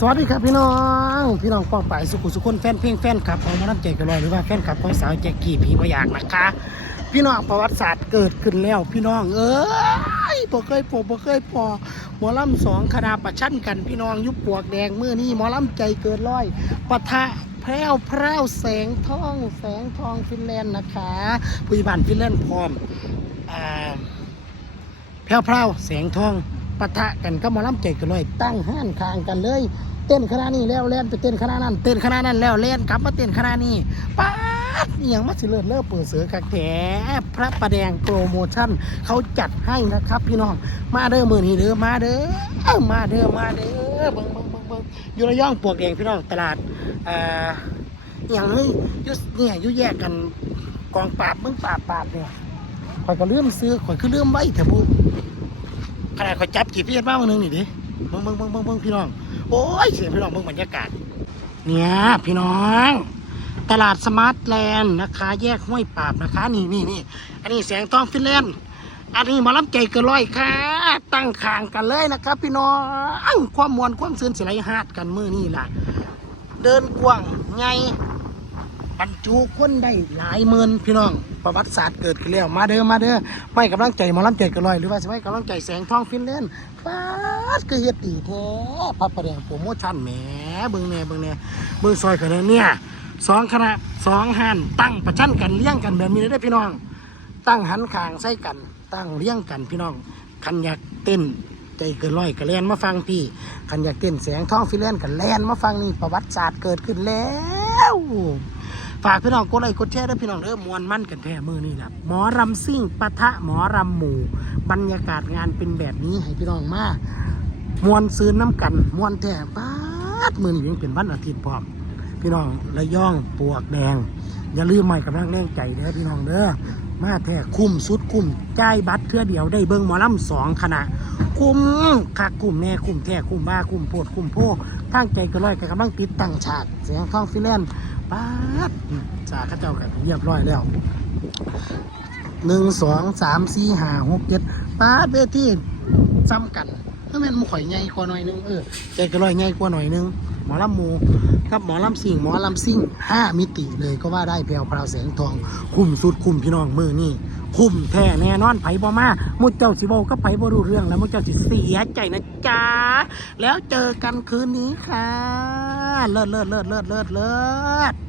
สวัสดีครับพี่น้อง พี่น้องป้องป่ายสุขุสุขคนแฟนเพลงแฟนคลับของมาน้ำใจกระลอยหรือว่าแฟนคลับของสาวแจกกี้ผีพยากนะคะ พี่น้องประวัติศาสตร์เกิดขึ้นแล้ว พี่น้องเอ้ยบ่เคยพบบ่เคยพอหมอลำสองคณะประชันกันพี่น้องยุบปวกแดงมือนี้หมอลำใจเกิดร้อยปะทะแพร่วพราวแสงทองแสงทองฟินแลนด์นะคะผู้ใหญ่บ้านฟินแลนด์พร้อมอ่าแพรวแสงทอง ปะทะกันก็มาล้ำใจกันเลย ตั้งห้านคางกันเลย เต้นคณะนี้แล้วเล่นไปเต้นคณะนั้น เต้นคณะนั้นแล้วเล่นกลับมาเต้นคณะนี้ป๊าดอย่างมาสิเลิศเลิศเปิดเสือกักแถพระประแดงโปรโมชั่นเขาจัดให้นะครับ พี่น้องมาเด้อมือนี้เด้อมาเด้อมาเด้อมาเด้อเบิ่งเบิ่งเบิ่งเบิ่งอยู่ระยองปลวกแดงพี่น้องตลาดอ่าอย่างนี้ยุเนี่ยยุแยกกันกองปราบเบิ่งปราบปราบเนี่ยข่อยก็เลื่อมซื้อข่อยคือลืมไว้เถอะบุ ขนาดเขาจับกี่พี่บ้างนึงนี่ดิเบิ่งเบิ่งเบิ่งเบิ่งเบิ่งพี่น้อง โอ้ยเสียพี่น้องเบิ่งบรรยากาศ เนี่ยพี่น้อง ตลาดสมาร์ทแลนด์นะคะ แยกห้วยปราบนะคะ นี่นี่นี่อันนี้แสงทองฟินแลนด์อันนี้มาล้ำใจเกินร้อยค่ะ ตั้งขางกันเลยนะครับ พี่น้องความมวลความซื่นสิไหลหาดกันมือนี่ล่ะ เดินกว้างไง บรรจุคนได้หลายหมื่นพี่น้องประวัติศาสตร์เกิดขึ้นแล้วมาเด้อมาเด้อไม่กำลังใจมอลำใจกันลอยหรือว่าสิไม่กำลังใจแสงทองฟินแลนด์ฟาดก็เฮ็ดดีแท้พระประแดงโปรโมชั่นแหมเบิ่งแน่เบิ่งแน่เบิ่งซอยกันเลยเนี่ยสองคณะสองหันตั้งประชันกันเลี้ยงกันแบบนี้เลยเด้พี่น้อง ตั้งหันข้างใส่กัน ตั้งเลี้ยงกันพี่น้องคันอยากเต้นใจเกินร้อยก็แลนมาฟังพี่คันอยากเต้นแสงทองฟินแลนด์ก็แลนมาฟังนี่ประวัติศาสตร์เกิดขึ้นแล้ว ฝากพี่น้องกดไลค์กดแชร์ด้วยพี่น้องเด้อมวนมั่นกันแท้มือนี่แหละหมอรำซิ่งปะทะหมอรำหมู่บรรยากาศงานเป็นแบบนี้ให้พี่น้องมามวนซื้อน้ำกันมวนแท้ป้าดมือนี่ยังเป็นวันอาทิตย์พร้อม พี่น้องระย่องปวกแดง อย่าลืมใหม่กำลังแรงใจเด้อพี่น้องเด้อมาแท้คุ้มสุดคุ้มจ่ายบัตรเพื่อเดียวได้เบิ้งหมอลำสองคณะคุ้มคักคุ้มแน่คุ้มแท้คุ้มบ้าคุ้มโพดคุ้มโพทางใจก็ร้อยกันกำลังติดตั้งฉากเสียงท้องฟิแลนด์ ป้าดจากข้าเจ้ากันเรียบร้อยแล้วหนึ่งสองสามสี่ห้าหกเจ็ดป้าดเวทีซ้ำกัน ถ้าแม่นหมูข่อยใหญ่กว่าหน่อยนึงเออใจก็ร้อยใหญ่กว่าหน่อยนึงหมอลำหมูกับหมอลำสิงหมอลำซิ่งห้ามิติเลยก็ว่าได้แพรวพราวแสงทอง คุ้มสุดคุ้มพี่น้องมือนี่คุ้มแท้แน่นอนไผบ่มามุดเจ้าสิเว้าก็ไผบ่รู้เรื่องแล้วมุดเจ้าสิเสียใจนะจ๊ะแล้วเจอกันคืนนี้ค่ะ เลิศเลิศเลิศเลิศเลิศเลิศ